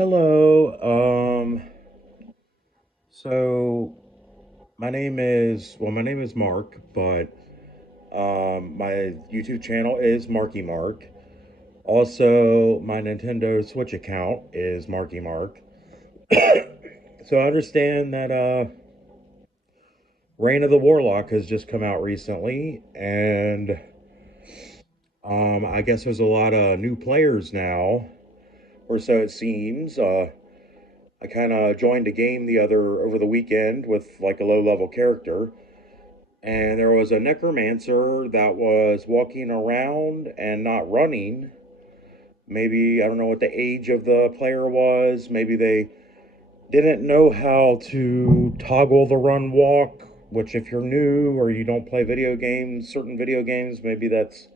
Hello. So my name is Mark, but my YouTube channel is Marky Mark. Also, my Nintendo Switch account is Marky Mark. So I understand that Reign of the Warlock has just come out recently, and I guess there's a lot of new players now, or so it seems. I kind of joined a game the other over the weekend with like a low level character, and there was a necromancer that was walking around and not running. Maybe I don't know what the age of the player was. Maybe they didn't know how to toggle the run walk, which if you're new or you don't play video games, certain video games, maybe that's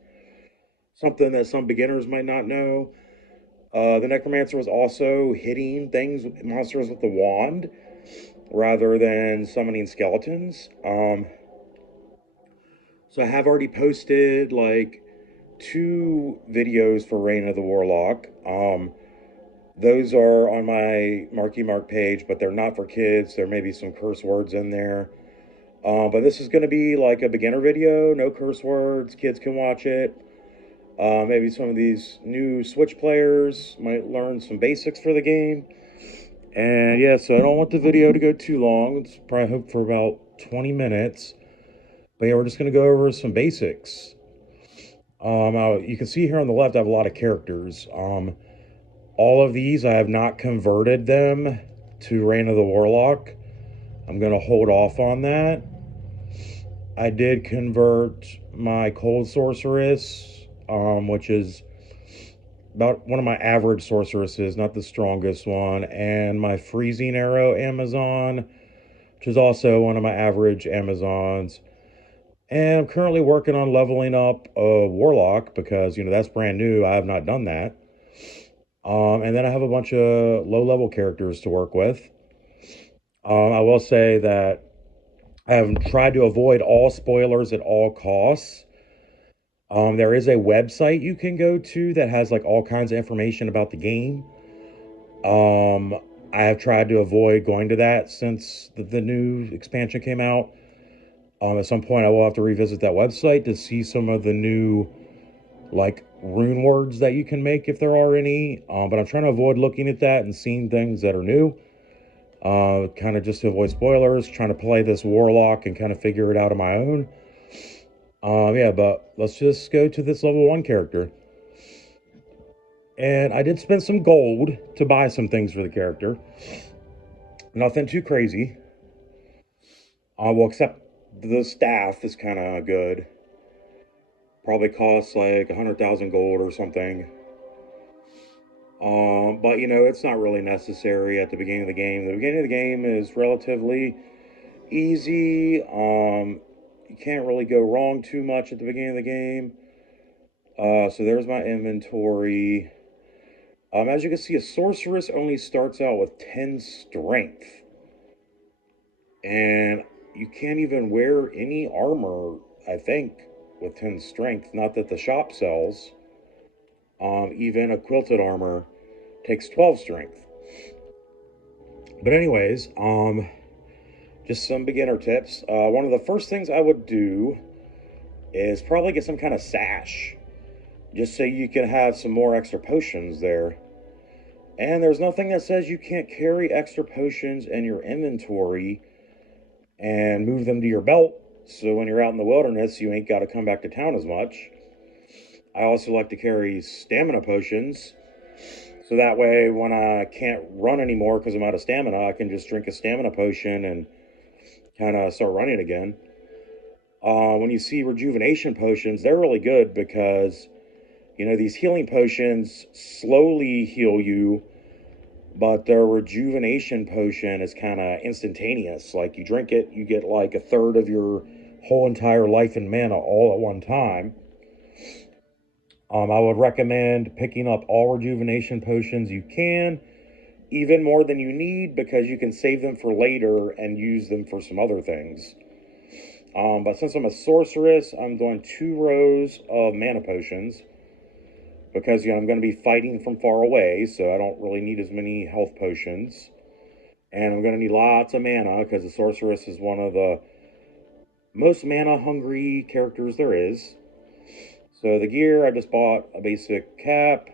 something that some beginners might not know. The necromancer was also hitting things, monsters with the wand, rather than summoning skeletons. So I have already posted like two videos for Reign of the Warlock. Those are on my Marky Mark page, but they're not for kids. There may be some curse words in there. But this is going to be like a beginner video, no curse words. Kids can watch it. Maybe some of these new Switch players might learn some basics for the game. And yeah, so I don't want the video to go too long. It's probably hope for about 20 minutes. But yeah, we're just going to go over some basics. You can see here on the left, I have a lot of characters. All of these, I have not converted them to Reign of the Warlock. I'm going to hold off on that. I did convert my Cold Sorceress, which is about one of my average sorceresses, not the strongest one, and my Freezing Arrow Amazon, which is also one of my average Amazons. And I'm currently working on leveling up a Warlock because, that's brand new. I have not done that. And then I have a bunch of low level characters to work with. I will say that I have tried to avoid all spoilers at all costs. There is a website you can go to that has like all kinds of information about the game. Um, I have tried to avoid going to that since the new expansion came out. At some point, I will have to revisit that website to see some of the new like rune words that you can make if there are any. But I'm trying to avoid looking at that and seeing things that are new. Kind of just to avoid spoilers, trying to play this warlock and kind of figure it out on my own. Yeah, but let's just go to this level 1 character. And I did spend some gold to buy some things for the character. Nothing too crazy. Well, except the staff is kind of good. Probably costs like 100,000 gold or something. But it's not really necessary at the beginning of the game. The beginning of the game is relatively easy. You can't really go wrong too much at the beginning of the game. So there's my inventory. As you can see, a sorceress only starts out with 10 strength. And you can't even wear any armor, I think, with 10 strength. Not that the shop sells. Even a quilted armor takes 12 strength. But anyways, just some beginner tips. One of the first things I would do is probably get some kind of sash, just so you can have some more extra potions there. And there's nothing that says you can't carry extra potions in your inventory and move them to your belt, so when you're out in the wilderness, you ain't got to come back to town as much. I also like to carry stamina potions, so that way when I can't run anymore because I'm out of stamina, I can just drink a stamina potion and kind of start running again. When you see rejuvenation potions, they're really good because, these healing potions slowly heal you, but their rejuvenation potion is kind of instantaneous. Like you drink it, you get like a third of your whole entire life and mana all at one time. I would recommend picking up all rejuvenation potions you can, even more than you need, because you can save them for later and use them for some other things. But since I'm a sorceress, I'm doing 2 rows of mana potions. because, I'm going to be fighting from far away, so I don't really need as many health potions. And I'm going to need lots of mana because the sorceress is one of the most mana hungry characters there is. So the gear, I just bought a basic cap.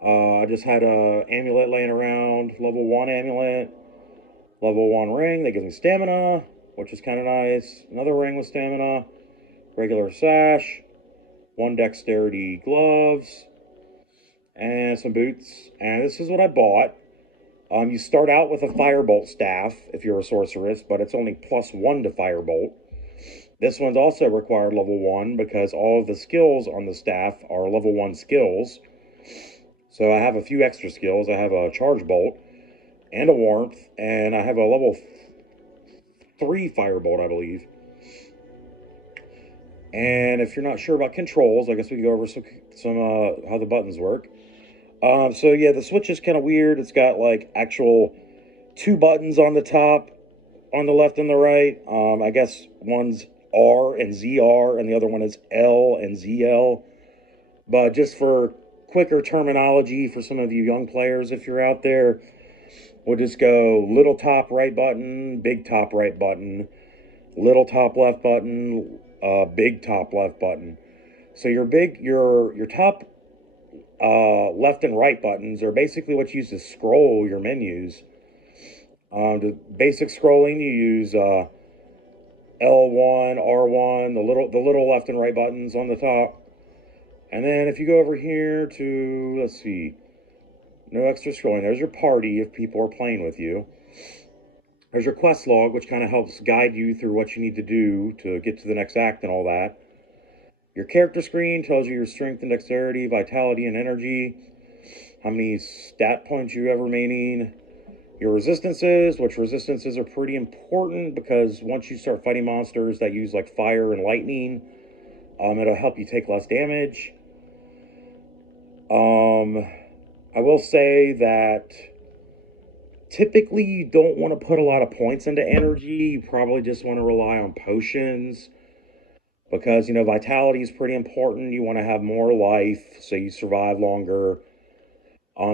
I just had a amulet laying around, level 1 amulet, level 1 ring that gives me stamina, which is kind of nice. Another ring with stamina, regular sash, 1 dexterity gloves, and some boots. And this is what I bought. You start out with a firebolt staff if you're a sorceress, but it's only +1 to firebolt. This one's also required level 1 because all of the skills on the staff are level 1 skills. So I have a few extra skills. I have a charge bolt and a warmth, and I have a level 3 firebolt, I believe. And if you're not sure about controls, I guess we can go over some how the buttons work. So yeah, the Switch is kind of weird. It's got like actual 2 buttons on the top, on the left and the right. I guess one's R and ZR, and the other one is L and ZL. But just for quicker terminology for some of you young players, if you're out there, we'll just go little top right button, big top right button, little top left button, big top left button. So your top left and right buttons are basically what you use to scroll your menus. The basic scrolling, you use L1, R1, the little left and right buttons on the top. And then if you go over here to, let's see, no extra scrolling. There's your party if people are playing with you. There's your quest log, which kind of helps guide you through what you need to do to get to the next act and all that. Your character screen tells you your strength and dexterity, vitality and energy, how many stat points you have remaining, your resistances, which resistances are pretty important because once you start fighting monsters that use like fire and lightning, it'll help you take less damage. I will say that typically you don't want to put a lot of points into energy. You probably just want to rely on potions because, vitality is pretty important. You want to have more life so you survive longer.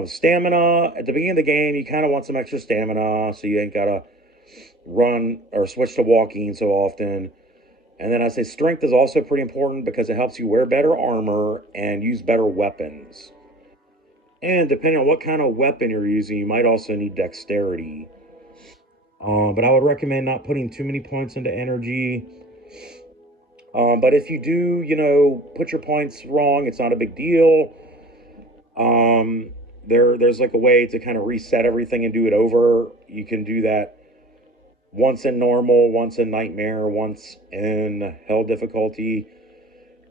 Stamina, at the beginning of the game, you kind of want some extra stamina so you ain't got to run or switch to walking so often. And then I say strength is also pretty important because it helps you wear better armor and use better weapons. And depending on what kind of weapon you're using, you might also need dexterity. But I would recommend not putting too many points into energy. But if you do, put your points wrong, it's not a big deal. There's like a way to kind of reset everything and do it over. You can do that once in normal, once in nightmare, once in hell difficulty.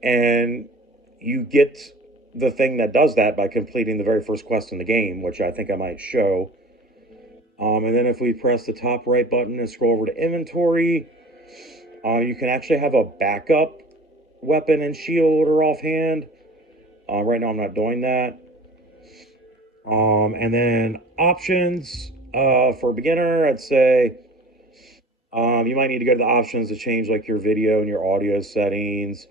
And you get the thing that does that by completing the very first quest in the game, which I think I might show. And then if we press the top right button and scroll over to inventory, you can actually have a backup weapon and shield or offhand. Right now I'm not doing that. And then options, for beginner, I'd say you might need to go to the options to change like your video and your audio settings.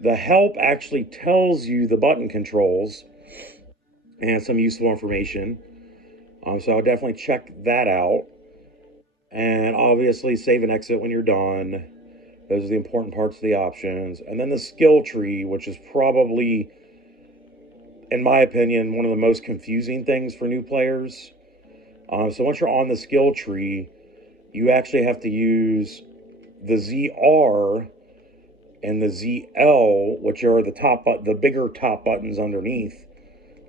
The help actually tells you the button controls and some useful information. So I'll definitely check that out. And obviously save and exit when you're done. Those are the important parts of the options. And then the skill tree, which is probably, in my opinion, one of the most confusing things for new players. So once you're on the skill tree, you actually have to use the ZR and the ZL, which are the bigger top buttons underneath,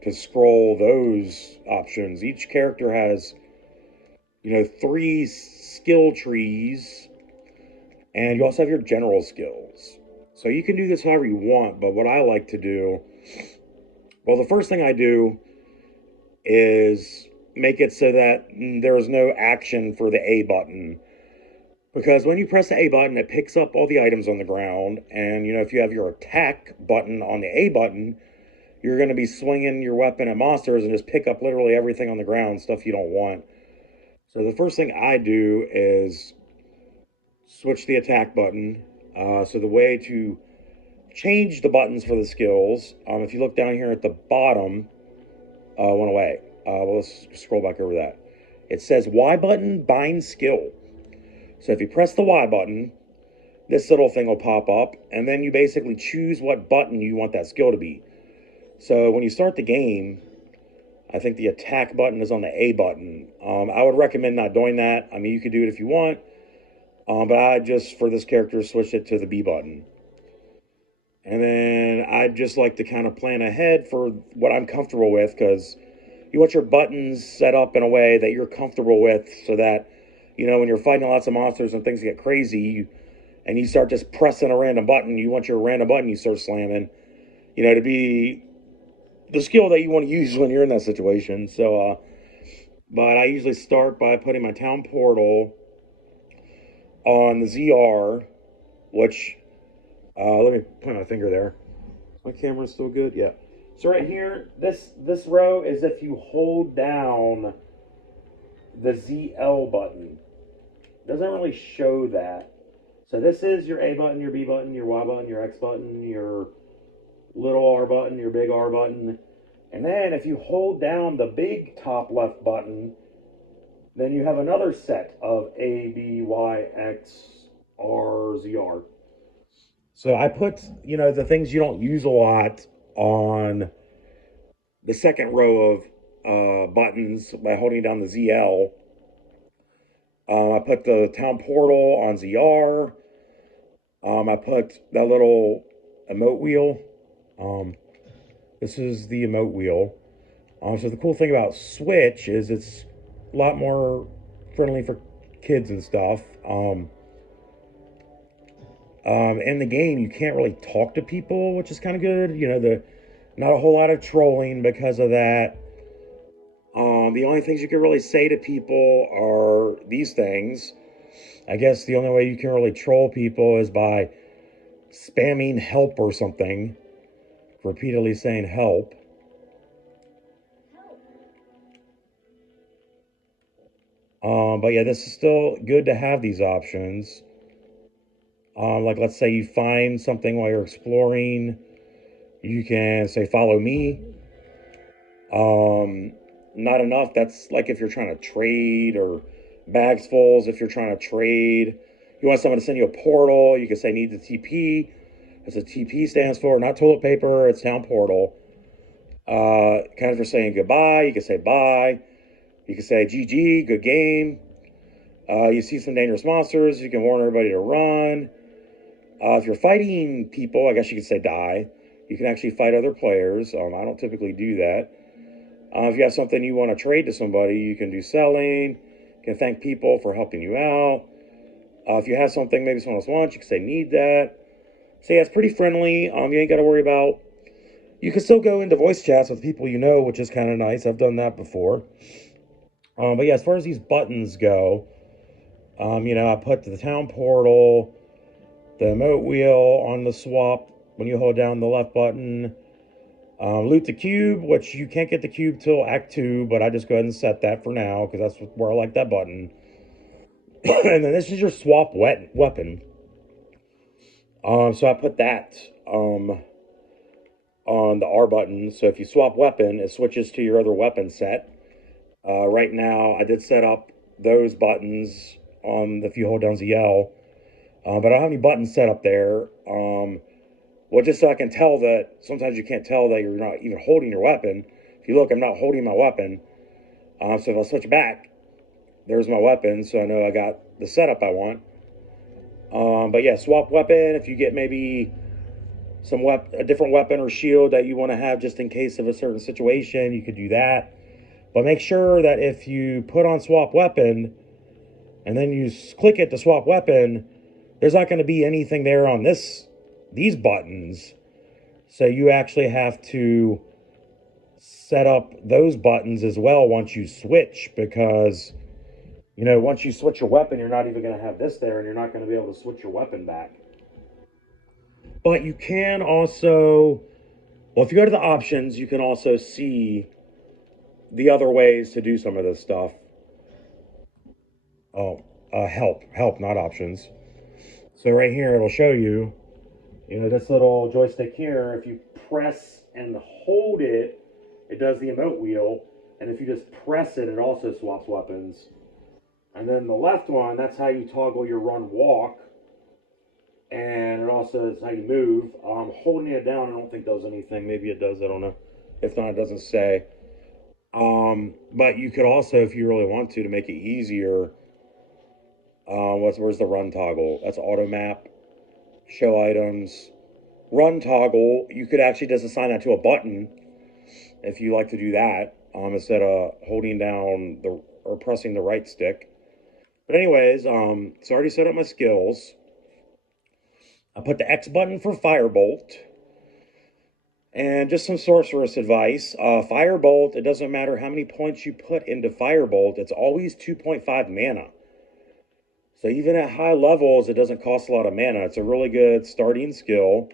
to scroll those options. Each character has, 3 skill trees, and you also have your general skills. So you can do this however you want, but what I like to do, well, the first thing I do is make it so that there is no action for the A button. Because when you press the A button, it picks up all the items on the ground. And, if you have your attack button on the A button, you're going to be swinging your weapon at monsters and just pick up literally everything on the ground, stuff you don't want. So the first thing I do is switch the attack button. So the way to change the buttons for the skills. If you look down here at the bottom, went away. Well, let's scroll back over that. It says Y button bind skill. So if you press the Y button, this little thing will pop up, and then you basically choose what button you want that skill to be. So when you start the game, I think the attack button is on the A button. I would recommend not doing that. I mean, you could do it if you want, but I just, for this character, switched it to the B button. And then I'd just like to kind of plan ahead for what I'm comfortable with, because you want your buttons set up in a way that you're comfortable with, so that, you know, when you're fighting lots of monsters and things get crazy, and you start just pressing a random button, you want your random button you start slamming, you know, to be the skill that you want to use when you're in that situation. So, but I usually start by putting my town portal on the ZR, which, let me point my finger there. My camera's still good? Yeah. So right here, this row is if you hold down the ZL button. It doesn't really show that. So this is your A button, your B button, your Y button, your X button, your little R button, your big R button. And then if you hold down the big top left button, then you have another set of A, B, Y, X, R, ZR. So I put, you know, the things you don't use a lot on the second row of buttons by holding down the ZL. I put the town portal on ZR. I put that little emote wheel. This is the emote wheel. So the cool thing about Switch is it's a lot more friendly for kids and stuff. In the game, you can't really talk to people, which is kind of good. You know, not a whole lot of trolling because of that. The only things you can really say to people are these things. I guess the only way you can really troll people is by spamming help or something, repeatedly saying help. But yeah, this is still good to have these options. Like, let's say you find something while you're exploring, you can say follow me. Not enough, that's like if you're trying to trade, or bags fulls if you're trying to trade. You want someone to send you a portal, you can say need the TP. As a TP stands for, not toilet paper, it's town portal. Kind of for saying goodbye, you can say bye. You can say GG, good game. You see some dangerous monsters, you can warn everybody to run. If you're fighting people, I guess you could say die. You can actually fight other players. I don't typically do that. If you have something you want to trade to somebody, you can do selling. You can thank people for helping you out. If you have something maybe someone else wants, you can say need that. So yeah, it's pretty friendly. You ain't got to worry about. You can still go into voice chats with people you know, which is kind of nice. I've done that before. But yeah, as far as these buttons go, you know, I put the town portal, the emote wheel on the swap when you hold down the left button. Loot the cube, which you can't get the cube till Act 2, but I just go ahead and set that for now because that's where I like that button. And then this is your swap weapon. So I put that on the R button. So if you swap weapon, it switches to your other weapon set. Right now, I did set up those buttons if you hold down ZL, but I don't have any buttons set up there. Well, just so I can tell that sometimes you can't tell that you're not even holding your weapon. If you look, I'm not holding my weapon. So if I switch back, there's my weapon, so I know I got the setup I want. But yeah, swap weapon. If you get maybe a different weapon or shield that you want to have just in case of a certain situation, you could do that. But make sure that if you put on swap weapon and then you click it to swap weapon, there's not going to be anything there on these buttons. So you actually have to set up those buttons as well once you switch, because, you know, once you switch your weapon, you're not even going to have this there, and you're not going to be able to switch your weapon back. But you can also, well, if you go to the options, you can also see the other ways to do some of this stuff. Oh, help, not options. So right here, it'll show you You know, this little joystick here, if you press and hold it, it does the emote wheel. And if you just press it, it also swaps weapons. And then the left one, that's how you toggle your run walk. And it also is how you move. Holding it down, I don't think does anything. Maybe it does, I don't know. If not, it doesn't say. But you could also, if you really want to make it easier, where's the run toggle? That's auto map, show items, run toggle. You could actually just assign that to a button if you like to do that, instead of holding down the or pressing the right stick. But anyways, so I already set up my skills. I put the X button for Firebolt. And just some sorceress advice. Firebolt, it doesn't matter how many points you put into Firebolt, it's always 2.5 mana. So even at high levels, it doesn't cost a lot of mana. It's a really good starting skill.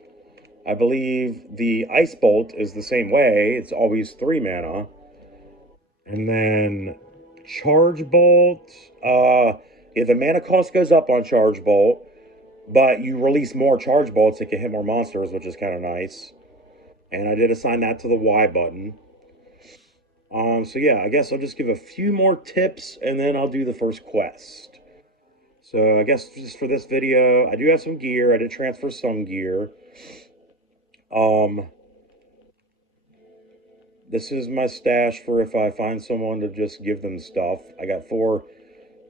I believe the Ice Bolt is the same way. It's always 3 mana. And then Charge Bolt. Yeah, the mana cost goes up on Charge Bolt, but you release more Charge Bolts that can hit more monsters, which is kind of nice. And I did assign that to the Y button. So yeah, I guess I'll just give a few more tips and then I'll do the first quest. So I guess just for this video, I do have some gear. I did transfer some gear. This is my stash for if I find someone to just give them stuff. I got 4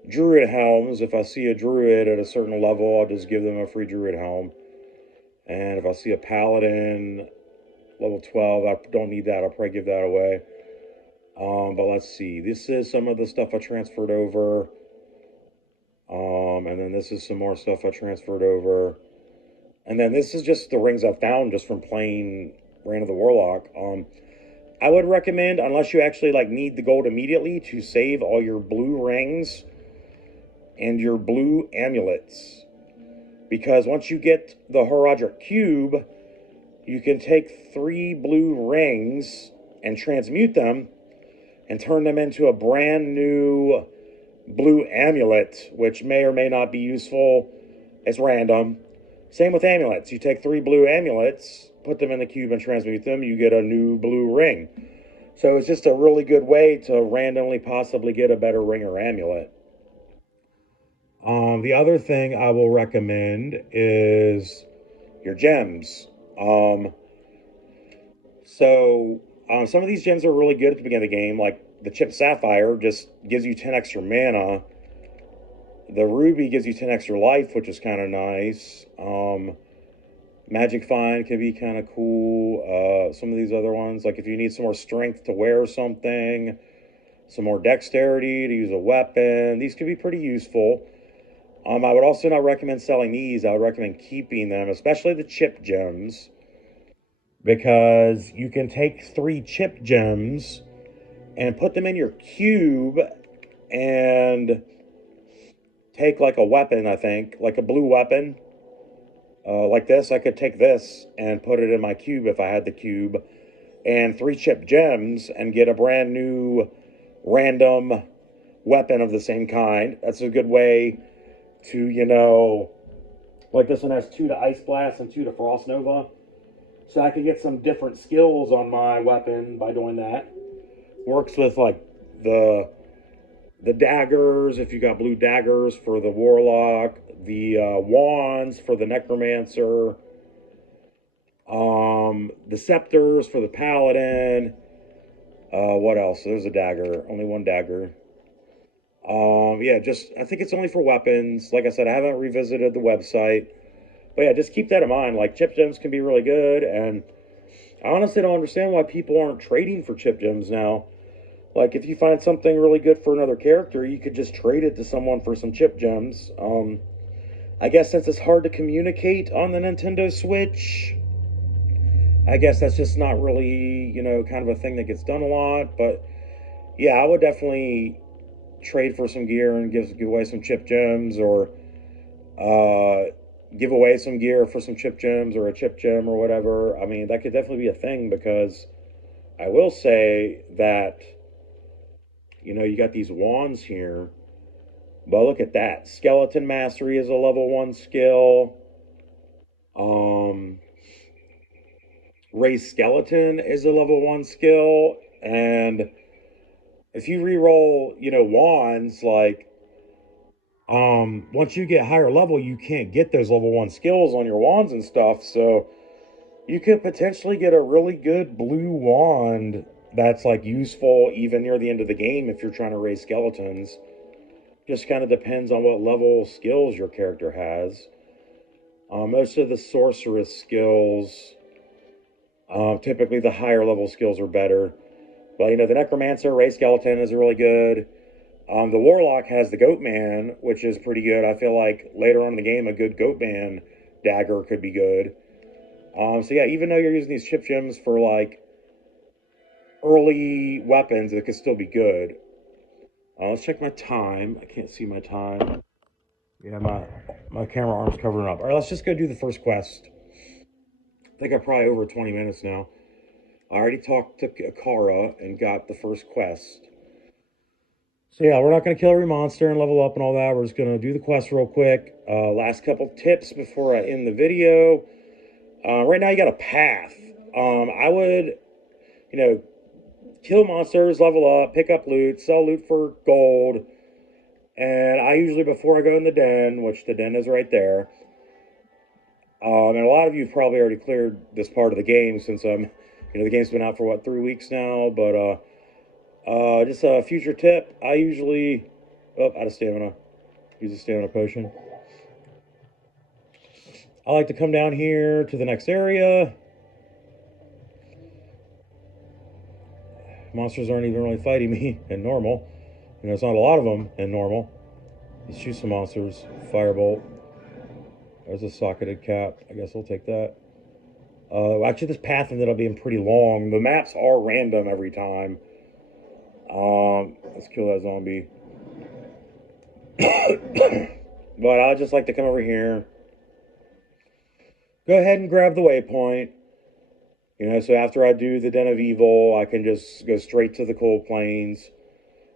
druid helms. If I see a druid at a certain level, I'll just give them a free druid helm. And if I see a paladin level 12, I don't need that. I'll probably give that away. But let's see. This is some of the stuff I transferred over. And then this is some more stuff I transferred over. And then this is just the rings I found just from playing Reign of the Warlock. I would recommend, unless you actually like need the gold immediately, to save all your blue rings and your blue amulets. Because once you get the Horadric Cube, you can take 3 blue rings and transmute them and turn them into a brand new blue amulet, which may or may not be useful. It's random. Same with amulets. You take 3 blue amulets, put them in the cube and transmute them, you get a new blue ring. So it's just a really good way to randomly possibly get a better ring or amulet. The other thing I will recommend is your gems. Some of these gems are really good at the beginning of the game, like the Chip Sapphire just gives you 10 extra mana. The Ruby gives you 10 extra life, which is kind of nice. Magic Find can be kind of cool. Some of these other ones, like if you need some more strength to wear something, some more dexterity to use a weapon, these could be pretty useful. I would also not recommend selling these. I would recommend keeping them, especially the chip gems, because you can take 3 chip gems and put them in your cube and take like a weapon, I think, like a blue weapon. Like this, I could take this and put it in my cube if I had the cube, and 3 chip gems and get a brand new random weapon of the same kind. That's a good way to, like this one has 2 to Ice Blast and 2 to Frost Nova. So I can get some different skills on my weapon by doing that. Works with like the daggers, if you got blue daggers for the Warlock, the wands for the Necromancer, the scepters for the Paladin. What else? There's a dagger, only 1 dagger. Yeah, I think it's only for weapons. Like I said, I haven't revisited the website. But yeah, just keep that in mind. Like, chip gems can be really good, and I honestly don't understand why people aren't trading for chip gems now. Like, if you find something really good for another character, you could just trade it to someone for some chip gems. I guess since it's hard to communicate on the Nintendo Switch, I guess that's just not really, kind of a thing that gets done a lot. But yeah, I would definitely trade for some gear and give away some chip gems, or give away some gear for some chip gems or a chip gem or whatever. I mean, that could definitely be a thing, because I will say that, you got these wands here, but look at that. Skeleton Mastery is a level 1 skill. Um, Raise skeleton is a level 1 skill, and if you re-roll, wands, like, once you get higher level, you can't get those level 1 skills on your wands and stuff, so you could potentially get a really good blue wand that's like useful even near the end of the game if you're trying to raise skeletons. Just kind of depends on what level skills your character has. Most of the sorceress skills, typically the higher level skills are better. But the necromancer, raise skeleton is really good. The warlock has the goat man, which is pretty good. I feel like later on in the game, a good goat man dagger could be good. So yeah, even though you're using these chip gems for like early weapons, it could still be good. Let's check my time. I can't see my time. Yeah, my camera arm's covering up. All right, let's just go do the first quest. I think I'm probably over 20 minutes now. I already talked to Kara and got the first quest. So yeah, we're not going to kill every monster and level up and all that. We're just going to do the quest real quick. Last couple tips before I end the video. Right now you got a path. I would, kill monsters, level up, pick up loot, sell loot for gold. And I usually, before I go in the den, which the den is right there, and a lot of you have probably already cleared this part of the game since the game's been out for what, 3 weeks now. But just a future tip: I usually, out of stamina, use a stamina potion. I like to come down here to the next area. Monsters aren't even really fighting me in normal. It's not a lot of them in normal. Let's shoot some monsters. Firebolt. There's a socketed cap. I guess we'll take that. Actually, this path ended up being pretty long. The maps are random every time. Let's kill that zombie. But I just like to come over here. Go ahead and grab the waypoint. So after I do the Den of Evil, I can just go straight to the Cold Plains.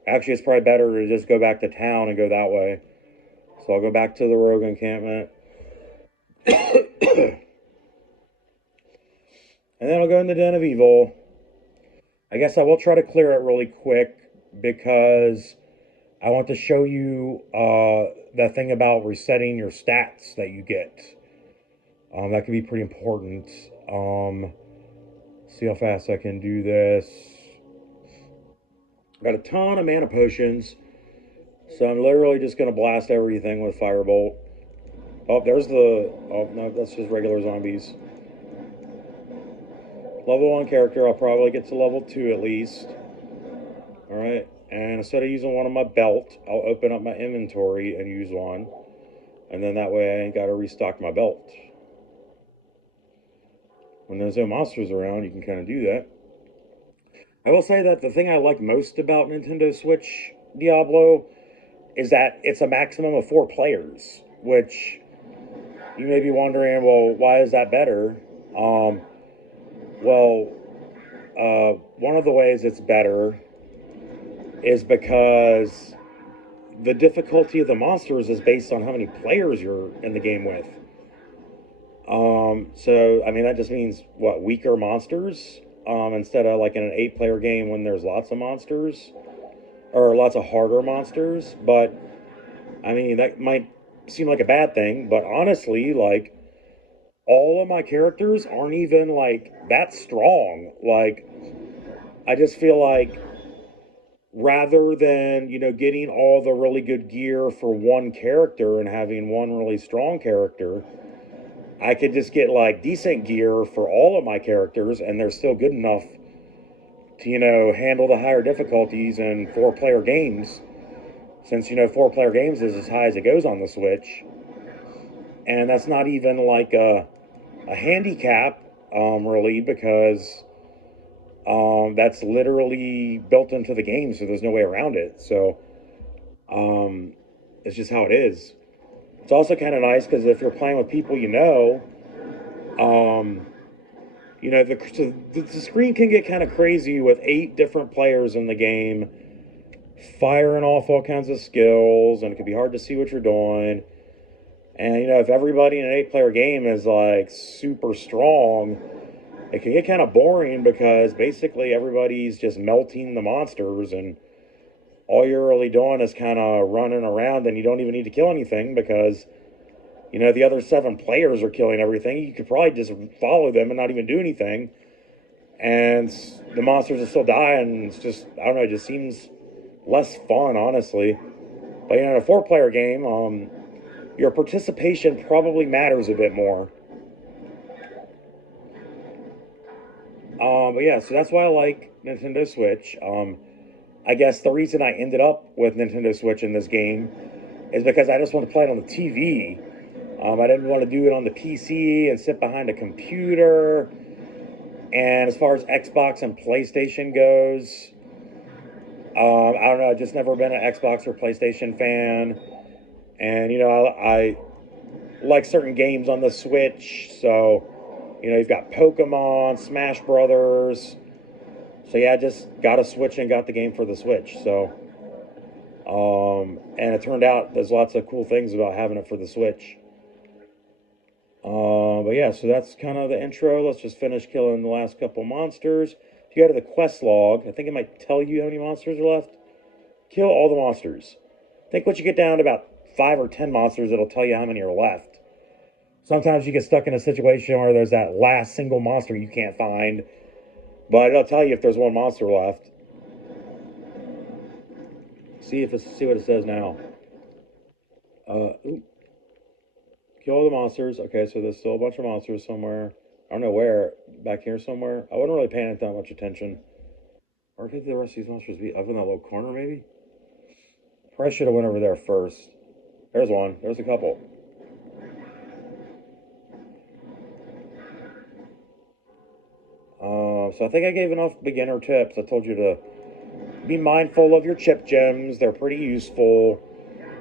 Actually, it's probably better to just go back to town and go that way. So I'll go back to the rogue encampment. And then I'll go in the Den of Evil. I guess I will try to clear it really quick because I want to show you that thing about resetting your stats that you get. That can be pretty important. See how fast I can do this. Got a ton of mana potions, so I'm literally just going to blast everything with Firebolt. Oh, no, that's just regular zombies. Level 1 character, I'll probably get to level 2 at least. Alright, and instead of using one on my belt, I'll open up my inventory and use one. And then that way I ain't got to restock my belt. When there's no monsters around, you can kind of do that. I will say that the thing I like most about Nintendo Switch Diablo is that it's a maximum of 4 players, which you may be wondering, well, why is that better? One of the ways it's better is because the difficulty of the monsters is based on how many players you're in the game with. So, I mean, that just means, weaker monsters? Instead of like in an 8-player game when there's lots of monsters, or lots of harder monsters. But, I mean, that might seem like a bad thing, but honestly, like, all of my characters aren't even, like, that strong. Like, I just feel like rather than, getting all the really good gear for one character and having one really strong character, I could just get, like, decent gear for all of my characters, and they're still good enough to, handle the higher difficulties in 4-player games. Since, 4-player games is as high as it goes on the Switch. And that's not even, like, a handicap, really, because that's literally built into the game, so there's no way around it. So it's just how it is. It's also kind of nice because if you're playing with people the screen can get kind of crazy with 8 different players in the game, firing off all kinds of skills, and it can be hard to see what you're doing. And, if everybody in an 8-player game is like super strong, it can get kind of boring because basically everybody's just melting the monsters, and all you're really doing is kind of running around, and you don't even need to kill anything because, the other 7 players are killing everything. You could probably just follow them and not even do anything, and the monsters will still die, and it's just, I don't know, it just seems less fun, honestly. But, in a 4-player game, your participation probably matters a bit more. But yeah, so that's why I like Nintendo Switch. I guess the reason I ended up with Nintendo Switch in this game is because I just want to play it on the TV. I didn't want to do it on the PC and sit behind a computer. And as far as Xbox and PlayStation goes, I don't know. I've just never been an Xbox or PlayStation fan. And, I like certain games on the Switch. So, you've got Pokemon, Smash Brothers. So, yeah, I just got a Switch and got the game for the Switch. So, and it turned out there's lots of cool things about having it for the Switch. But yeah, so that's kind of the intro. Let's just finish killing the last couple monsters. If you go to the quest log, I think it might tell you how many monsters are left. Kill all the monsters. I think once you get down to about 5 or 10 monsters, it'll tell you how many are left. Sometimes you get stuck in a situation where there's that last single monster you can't find, but it'll tell you if there's one monster left. See what it says now. Kill all the monsters. Okay, so there's still a bunch of monsters somewhere. I don't know where. Back here somewhere. I wasn't really paying that much attention. Where could the rest of these monsters be? Up in that little corner, maybe? Probably should have went over there first. There's one. There's a couple. So I think I gave enough beginner tips. I told you to be mindful of your chip gems. They're pretty useful.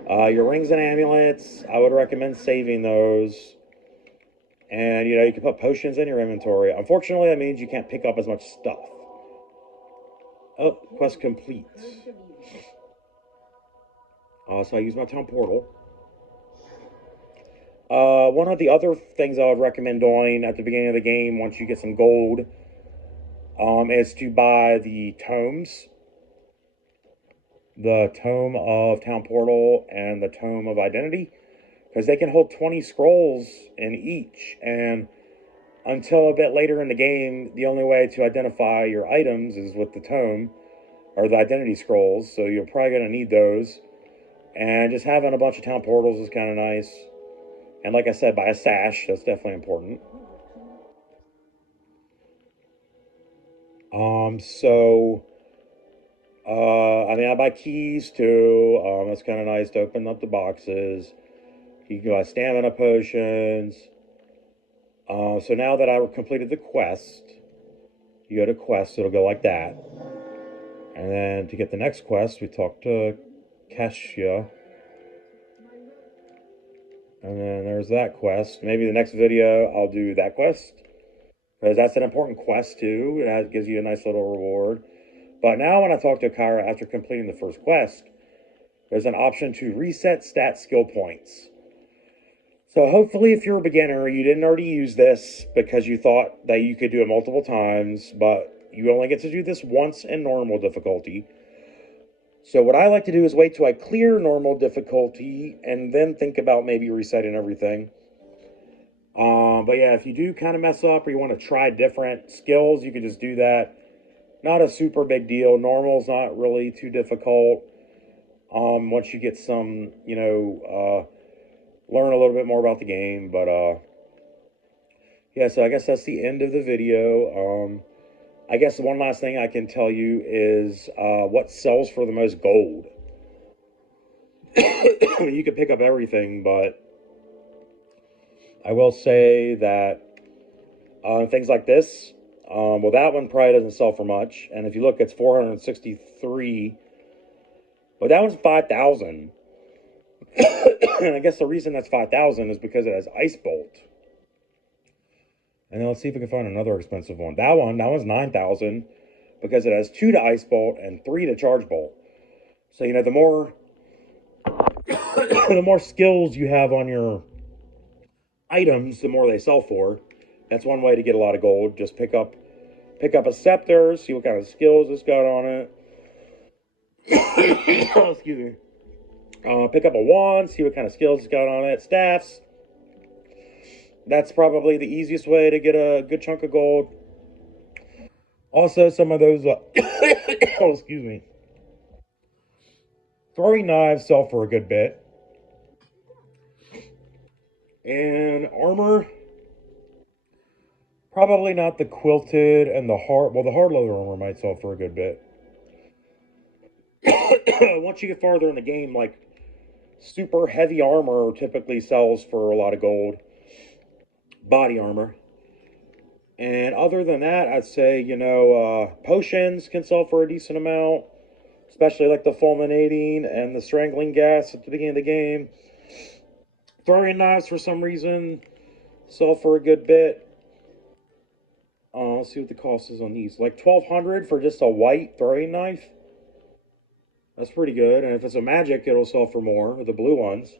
Your rings and amulets, I would recommend saving those. And, you can put potions in your inventory. Unfortunately, that means you can't pick up as much stuff. Oh, quest complete. So I use my town portal. One of the other things I would recommend doing at the beginning of the game, once you get some gold, is to buy the tomes. The Tome of Town Portal and the Tome of Identity, because they can hold 20 scrolls in each, and until a bit later in the game, the only way to identify your items is with the tome or the identity scrolls, so you're probably going to need those. And just having a bunch of town portals is kind of nice. And like I said, buy a sash, that's definitely important. I buy keys too. It's kind of nice to open up the boxes. You can buy stamina potions. So now that I completed the quest, you go to quest, it'll go like that. And then to get the next quest, we talk to Kashia. And then there's that quest. Maybe the next video I'll do that quest, because that's an important quest too. It gives you a nice little reward. But now when I talk to Kyra after completing the first quest, there's an option to reset stat skill points. So hopefully if you're a beginner, you didn't already use this because you thought that you could do it multiple times, but you only get to do this once in normal difficulty. So what I like to do is wait till I clear normal difficulty and then think about maybe resetting everything. But yeah, if you do kind of mess up or you want to try different skills, you can just do that. Not a super big deal. Normal's not really too difficult. Once you get some, learn a little bit more about the game. But yeah, so I guess that's the end of the video. I guess the one last thing I can tell you is what sells for the most gold. You can pick up everything, but I will say that things like this, well, that one probably doesn't sell for much. And if you look, it's 463. But that one's 5,000. And I guess the reason that's 5,000 is because it has Ice Bolt. And then let's see if we can find another expensive one. That one's 9,000 because it has 2 to Ice Bolt and 3 to Charge Bolt. So, the more the more skills you have on your items, the more they sell for. That's one way to get a lot of gold. Just pick up a scepter, see what kind of skills it's got on it. Excuse me. Pick up a wand, see what kind of skills it's got on it. Staffs. That's probably the easiest way to get a good chunk of gold. Also, some of those, excuse me, throwing knives sell for a good bit. And armor, probably not the quilted and the hard, well, the hard leather armor might sell for a good bit. Once you get farther in the game, like super heavy armor typically sells for a lot of gold. Body armor. And other than that, I'd say, potions can sell for a decent amount, especially like the fulminating and the strangling gas at the beginning of the game. Throwing knives, for some reason, sell for a good bit. Let's see what the cost is on these. Like 1,200 for just a white throwing knife. That's pretty good. And if it's a magic, it'll sell for more, the blue ones.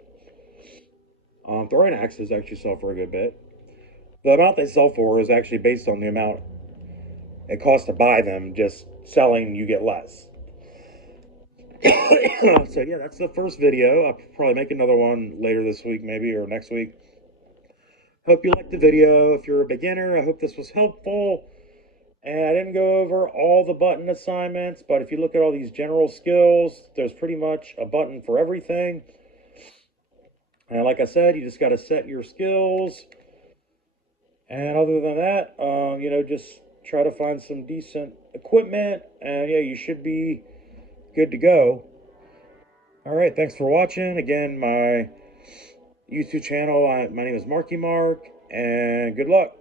Throwing axes actually sell for a good bit. The amount they sell for is actually based on the amount it costs to buy them. Just selling, you get less. So yeah, that's the first video. I'll probably make another one later this week, maybe, or next week. Hope you liked the video. If you're a beginner, I hope this was helpful. And I didn't go over all the button assignments, but if you look at all these general skills, there's pretty much a button for everything. And like I said, you just got to set your skills. And other than that, just try to find some decent equipment, and yeah, you should be good to go. All right, thanks for watching. Again, my YouTube channel, my name is Marky Mark, and good luck.